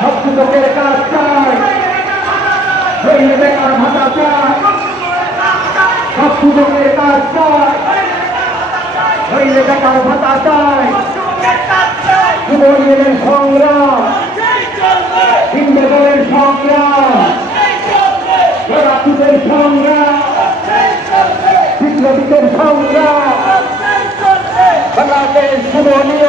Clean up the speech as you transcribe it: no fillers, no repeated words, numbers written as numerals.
সব সুযোগের কাজ চাই, হইলে বেকার ভাতা চাই, সব সুযোগের কাজ চাই, হইলে বেকার ভাতা চাই, যুব লীগের সংগ্রাম, হিন্দু দলের সংগ্রাম, রাজনীতির সংগ্রাম, বিপ্লবীদের সংগ্রাম, বাংলাদেশ যুব লীগ